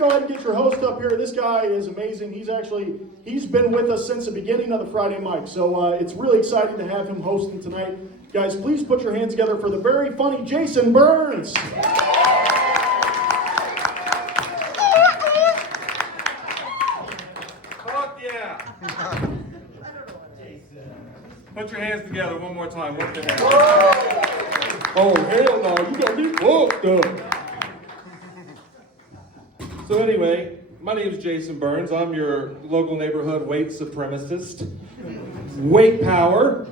go ahead and get your host up here. This guy is amazing. He's been with us since the beginning of the Friday mic. So it's really exciting to have him hosting tonight. Guys, please put your hands together for the very funny Jason Burns. Fuck yeah. Put your hands together one more time. What the hell? Oh, hell no, you got me fucked up. So anyway, my name is Jason Burns. I'm your local neighborhood weight supremacist. Weight power.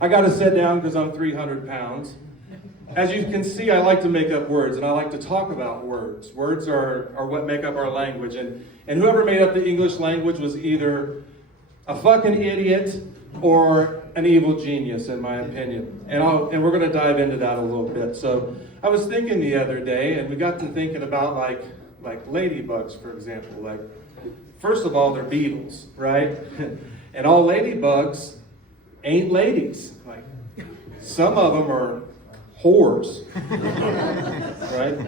I got to sit down because I'm 300 pounds. As you can see, I like to make up words, and I like to talk about words. Words are what make up our language, and whoever made up the English language was either a fucking idiot or an evil genius, in my opinion. And we're going to dive into that a little bit. So I was thinking the other day, and we got to thinking about like ladybugs, for example. Like, first of all, they're beetles, right? And all ladybugs ain't ladies. Like, some of them are whores, right?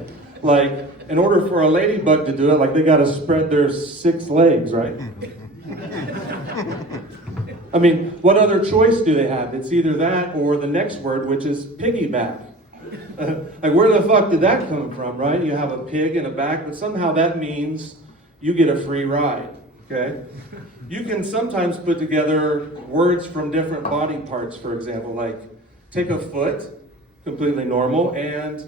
Like, in order for a ladybug to do it, like, they got to spread their 6 legs, right? I mean, what other choice do they have? It's either that or the next word, which is piggyback. Like, where the fuck did that come from, right? You have a pig and a back, but somehow that means you get a free ride, okay? You can sometimes put together words from different body parts, for example, like take a foot, completely normal, and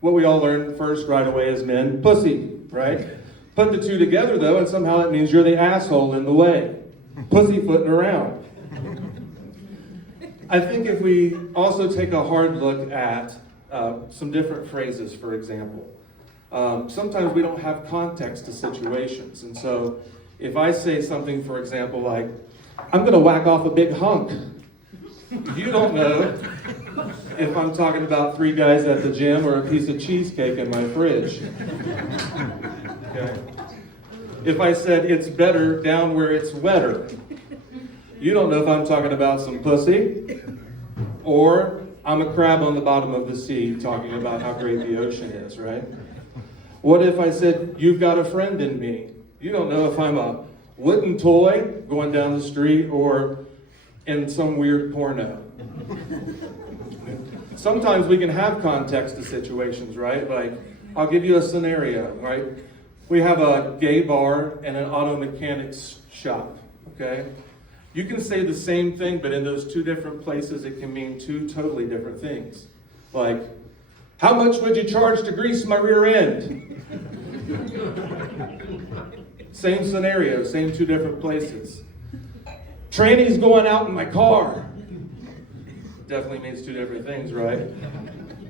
what we all learn first right away as men, pussy, right? Put the two together, though, and somehow it means you're the asshole in the way. Pussyfooting around. I think if we also take a hard look at some different phrases, for example, sometimes we don't have context to situations. And so if I say something, for example, like, I'm going to whack off a big hunk, you don't know if I'm talking about 3 guys at the gym or a piece of cheesecake in my fridge. Okay. If I said it's better down where it's wetter, you don't know if I'm talking about some pussy or I'm a crab on the bottom of the sea talking about how great the ocean is, right? What if I said, you've got a friend in me? You don't know if I'm a wooden toy going down the street or in some weird porno. Sometimes we can have context to situations, right? Like, I'll give you a scenario, right? We have a gay bar and an auto mechanics shop, okay? You can say the same thing, but in those 2 different places, it can mean 2 totally different things. Like, how much would you charge to grease my rear end? Same scenario, same 2 different places. Tranny's going out in my car. Definitely means 2 different things, right?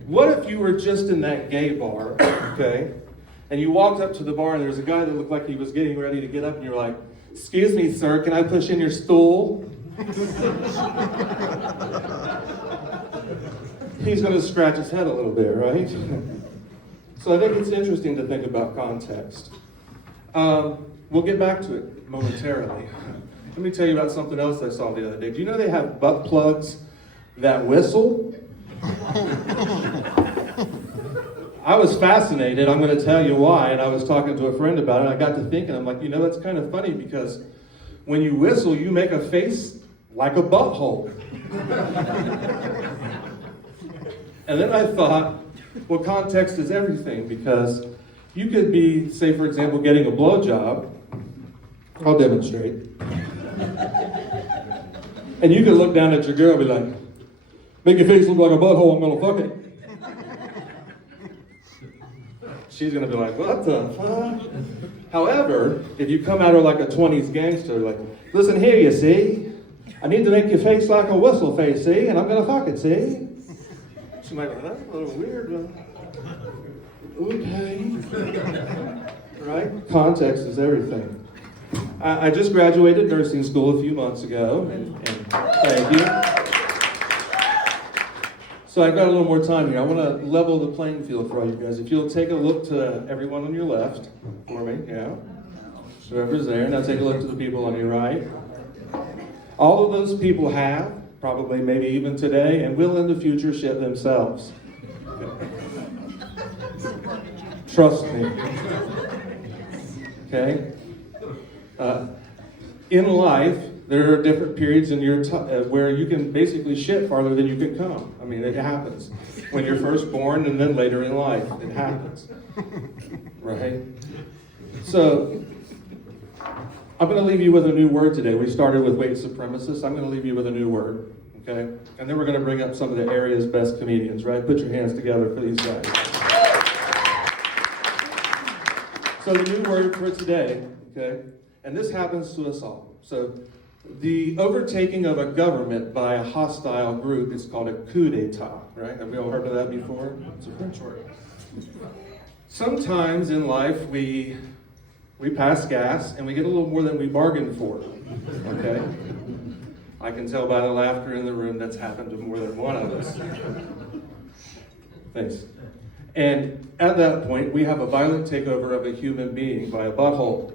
What if you were just in that gay bar, okay? And you walked up to the bar and there was a guy that looked like he was getting ready to get up and you're like, excuse me, sir, can I push in your stool? He's going to scratch his head a little bit, right? So I think it's interesting to think about context. We'll get back to it momentarily. Let me tell you about something else I saw the other day. Do you know they have butt plugs that whistle? I was fascinated. I'm going to tell you why. And I was talking to a friend about it. I got to thinking, I'm like, that's kind of funny because when you whistle, you make a face like a butthole. And then I thought, well, context is everything because you could be, say, for example, getting a blowjob. I'll demonstrate. And you could look down at your girl and be like, make your face look like a butthole, I'm going to fuck it. She's going to be like, what the fuck? However, if you come at her like a 20s gangster, like, listen here, you see? I need to make your face like a whistle face, see? And I'm going to fuck it, see? She might go, that's a little weird, okay. Right? Context is everything. I just graduated nursing school a few months ago, and thank you. So I've got a little more time here. I want to level the playing field for all you guys. If you'll take a look to everyone on your left for me, yeah. Whoever's there. Now take a look to the people on your right. All of those people have, probably maybe even today, and will in the future shit themselves. Trust me. okay? In life, there are different periods in your where you can basically shit farther than you can come. I mean, it happens. When you're first born and then later in life, it happens, right? So, I'm going to leave you with a new word today. We started with white supremacists. I'm going to leave you with a new word, okay? And then we're going to bring up some of the area's best comedians, right? Put your hands together for these guys. So the new word for today, okay? And this happens to us all. So the overtaking of a government by a hostile group is called a coup d'etat, right? Have we all heard of that before? It's a French word. Sometimes in life we pass gas and we get a little more than we bargained for, okay? I can tell by the laughter in the room that's happened to more than one of us. Thanks. And at that point, we have a violent takeover of a human being by a butthole,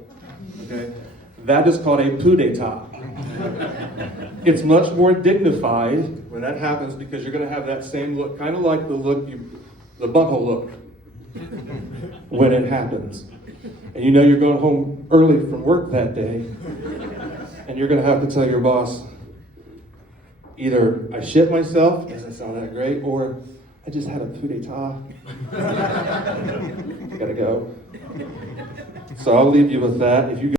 okay? That is called a coup d'etat. It's much more dignified when that happens because you're going to have that same look, kind of like the butthole look, when it happens. And you know you're going home early from work that day, and you're going to have to tell your boss, either I shit myself, doesn't sound that great, or I just had a coup d'etat. Gotta go. So I'll leave you with that. If you